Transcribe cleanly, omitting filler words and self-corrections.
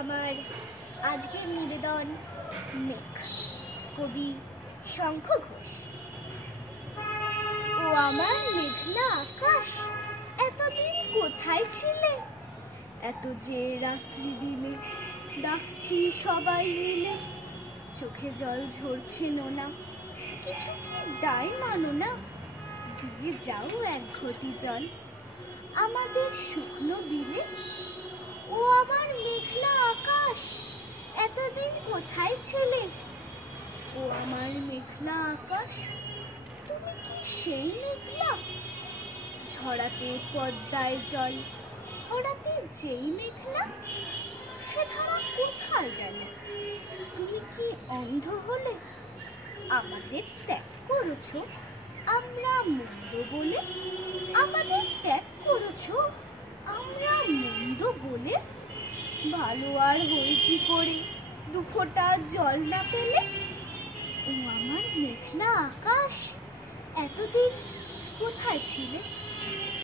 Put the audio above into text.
আমার আজকের নিবেদন মেঘ, কবি শঙ্খ ঘোষ। ও আমার মেঘলা আকাশ, এতদিন কোথায় ছিলে? এত যে রাত্রি দিনে ডাকছি সবাই মিলে, চোখে জল ঝরছে নোনা, কিছু কি দায় মানো না? দিয়ে যাও এক ঘটি জল আমাদের শুকনো বিলে। ও আমার মেঘলা আকাশ, এতদিন কোথায় ছিলে? ও আমার মেঘলা আকাশ, তুমি কি সেই মেঘলা? ঝরাতে পদ্মায় জল, ভরাতে যেই মেঘলা, সে ধারা কোথায় গেল? তুমি কি অন্ধ হলে? আমাদের ত্যাগ করেছো আমরা মন্দ বলে? আমাদের ত্যাগ করেছো আমরা মন্দ বলে? ভালো আর হই কি করে দু ফোঁটা জল না পেলে? ও আমার মেঘলা আকাশ, এতদিন কোথায় ছিলে?